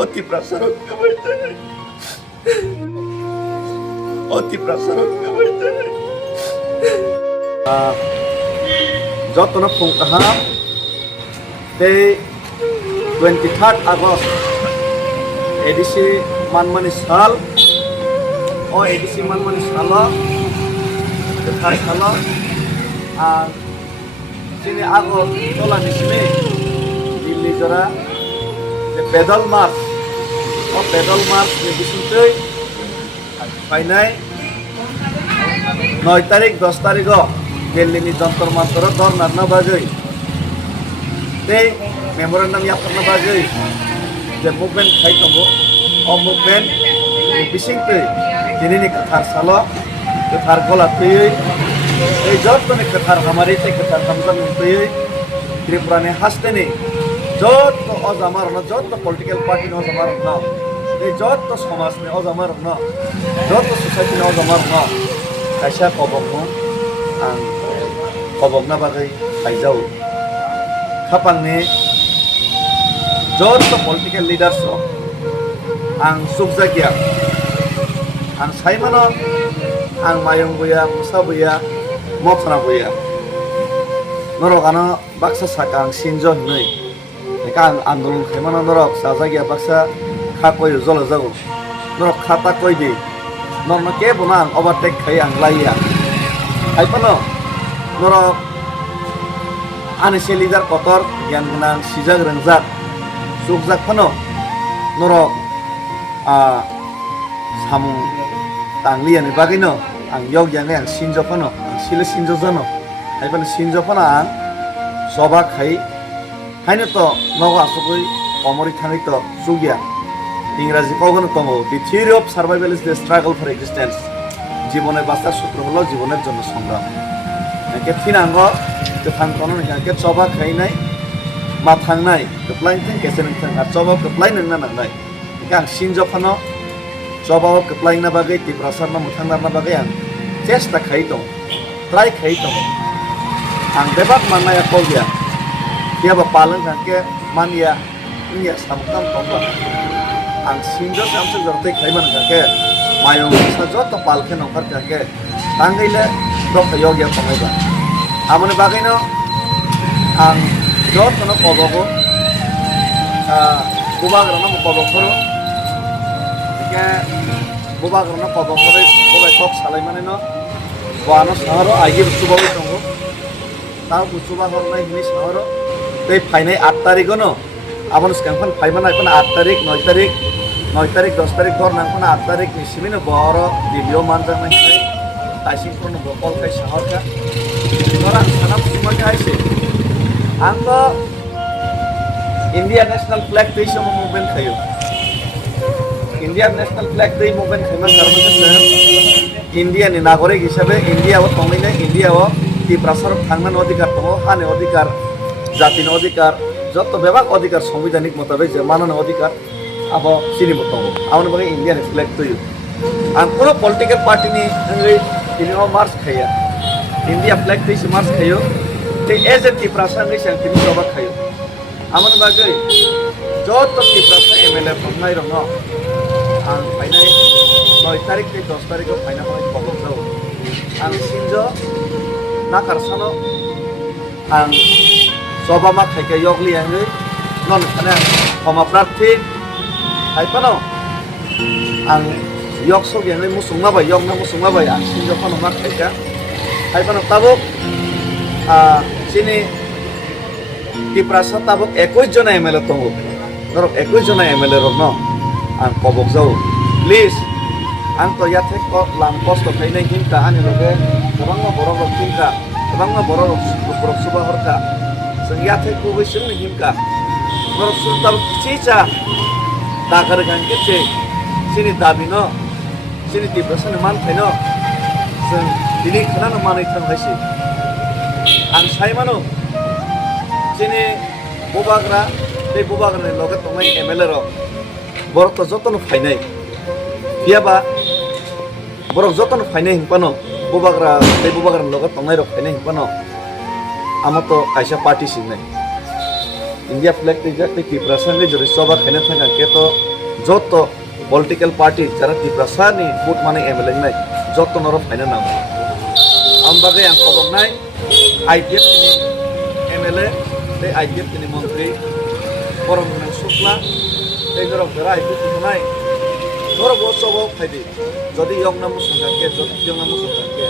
অতি প্রাসারক হইতে অতি প্রাসারক হইতে যতন ফুংকাহা ते 23 August edisi manmani sal o edisi manmani salo ketar salo ang sini August tola disini Dilli jora the pedal march o pedal march ni disutei painai 9 tarik 10 tarik Delhi ni jantar mantar dhorna na bajai ते memorandum या करना बाजे जे movement खाई तंगो ओ movement बिसिंग पे दिनी ने कथार सालो कथार गोला पे ए जब तो ने कथार हमारे ते कथार हमजन पे त्रिपुरा ने हस्ते ने जब तो अजमार न जब तो पॉलिटिकल पार्टी न अजमार न ए जब तो समाज ने अजमार न जब तो सोसाइटी ने अजमार न कैसा कबक ना बागे खाइजाओ Kapangni joto political leaders ang subjagya ang saimano ang mayong buya musa buya moksana buya norokano baksa sakang sinjo hnui ekang andolon khaimano norok sajagya baksa khakoy jolo jago norok khata koidi norno ke bunang overtake khai ang laiya aipano norok ane se leader kotor yang genang sijak rengjak sukjak phano norok samu tangli ani bagino ang yog yang ang sinjo phano ang sile sinjo jano ai pan sinjo phana ang soba khai haino to nogo asukoi omori thani to sugya ইংরাজি কখনো কম the theory of survival is the struggle for existence জীবনে বাঁচার সূত্র হলো জীবনের জন্য সংগ্রাম একে থিনাঙ্গ Tang konon yang ket coba kainai matang nai keplain teng kesen teng coba keplain nang nang nai kang sinjo phano coba keplain na bagai ti prasar na mutang na bagai yang cesta khai dong try khai dong ang debat mana ya kolya dia ba palan kan ke mania ini samkam tongba ang sinjo samse jorte khai man kan ke mayong sa jot pal ke nokar kan ke tangaile dok yogya pamai ba amone bagino ang jot no kobogo bubagrana mo kobokoro ke bubagrana kobokore bobai tok salai mane no wano saharo agi busubago tongo ta busuba hornai hini saharo tei phainai 8 tarik no amon skangpan phaimana ipana 8 tarik 9 tarik 10 tarik dor nang pana 8 tarik ni simino boro dilio manjang nai taising kono bokol kai sahar ka orang sanap semuanya aise angko India National Flag Day sama movement kayu India National Flag Day movement kaiman karena kan India ni nagorik hisabe India o tongline India o di prasarok thangnan odikar tongo hane odikar jatin odikar joto bebak odikar সংবিধানিক মোতাবেক যে মানন অধিকার abo sini botongo amon bagi India ni flag to you ang kono political party ni ngai ini o march khaya India flag day se march khayo te as a ti prasa ngai sang tini soba khayo amon bagai joto ti prasa MLA phamnai rongo ang painai 9 tarik te 10 tarik ko paina moi pokok jao ang sinjo na karsano ang soba ma khaike yogli angai non ana khoma prarthi hai pano ang yok so yang musungma bai yok na musungma bai ang sinjo pano ma khaika hai pano tabuk sini di prasa tabuk 21 jona MLA tongo norok 21 jona MLA rokno ang kobok jau please ang to yathe ko lam posto khainai hinka ani loge tabangma borok rok hinka tabangma borok rok suba horka sing yathe ko wisung hinka norok sultab chicha dakar gan ke sini dabino sini di prasa ne man khaino sing dini khana no manai thang haisi ang saimano sini bubagra te bubagra ne loge tongai MLA ro borok to jotono phainai biaba borok jotono phainai hingpano bubagra te bubagra loge tongai ro phainai hingpano amato kaisa party singnai India flag তে ত্রিপুরাসানি যদি সভা খেনে থাকা কে তো যত political party যারা ত্রিপুরাসানি vote মানে MLA নাই যত নর ফাইনা নাম আমবাগে আং খবর নাই আইপিএফ তিনি এমএলএ এই আইপিএফ তিনি মন্ত্রী পরমগণ শুক্লা এই ধরক যারা আইপিএফ নাই ধরক সব ফাইদে যদি ইয়ং নাম মুসলমানকে যদি ইয়ং নাম মুসলমানকে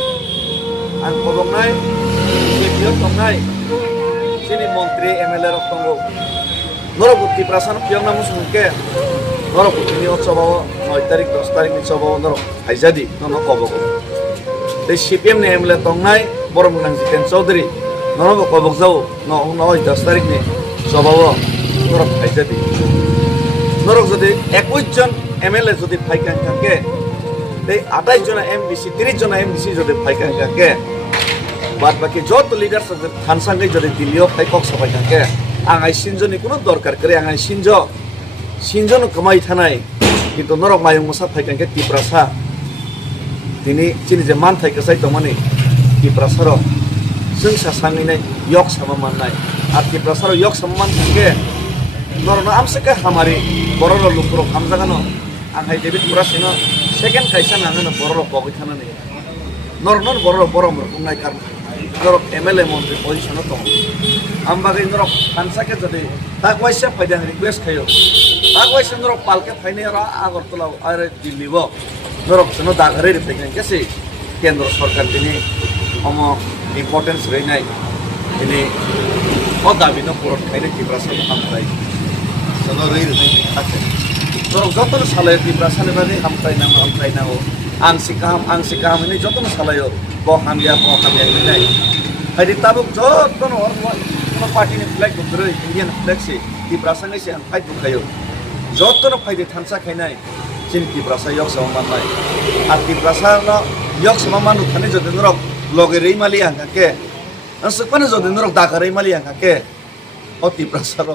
আং খবর নাই বিপিএফ নাই sini menteri MLA rok tonggo norok ত্রিপুরাসান ইয়ং নাম মুসলমানকে norok ini utsabaw 9 tarik 10 tarik ni utsabaw norok haijadi nono kobok dei CPM ni MLA tongnai boromnang Jiten Chaudhary norok kobok jau no 10 tarik ni utsabaw norok haijadi norok jodi 21 জন MLA jodi phaikang থাকে dei 28 জন MBC 30 জন MBC jodi phaikang থাকে বাদ বাকি যত leader সঙ্গে থানসাঙ্গে যদি দিল্লিও ফাইকক সবাই থাকে আঙাই সিনজনি কোনো দরকার করে আঙাই সিনজন কমাই থানাই কিন্তু নরক মায়ং মশা ফাইকাঙ্কে ত্রিপুরাসা তিনি চিনি যে মান থাইকে চাই তমানি ত্রিপুরাসার जों सासाङैनाय यक सामा माननाय আর ত্রিপুরাসার यक सामा मान থাকে নরনা আমসেকে হামারি বড় লুকুর হামজাগানো আঙাই দেবি ত্রিপুরাসিনো সেকেন্ড কাইসা নাঙানো বড় বগৈ থানানি নরনর বড় মরকুমনাই কারণ norok MLA মন্ত্রী পজিশন দং আমবাগে norok কানসাকে যদি তাক ওয়াইসা ফাইদাং রিকোয়েস্ট খাইও তাক ওয়াইসা norok পালকে ফাইনে আর আগরতলা আর দিল্লিব norok জন্য দাগরে রিফেক্ট কেসে কেন্দ্র সরকার তিনি অম ইম্পর্টেন্স রইনাই তিনি ও দাবিনো পুরো খাইনে ত্রিপুরাসান হামতাই জন্য রই রই থাকে norok যতন সালে ত্রিপুরাসানে বাদে হামতাই নাও আংসি কাহাম ini যতন সালায়ও বহামিয়া নাই হাইদি তাবুক যতন কোনো পার্টিনি ফ্ল্যাগ বুদ্রই ইন্ডিয়ান ফ্ল্যাগ সে ত্রিপুরাসানে সে ফাইট বুকায়ও যতন ফাইদে থানসা খাইনাই চিন ত্রিপুরাসা ইয়ক সামা মাননাই আর ত্রিপুরাসা ইয়ক সামা মানু থানে যদি নরক লগে রেইমালি আঙ্কাকে সুপানে যদি নরক দাকা রেইমালি আঙ্কাকে ও ত্রিপুরাসার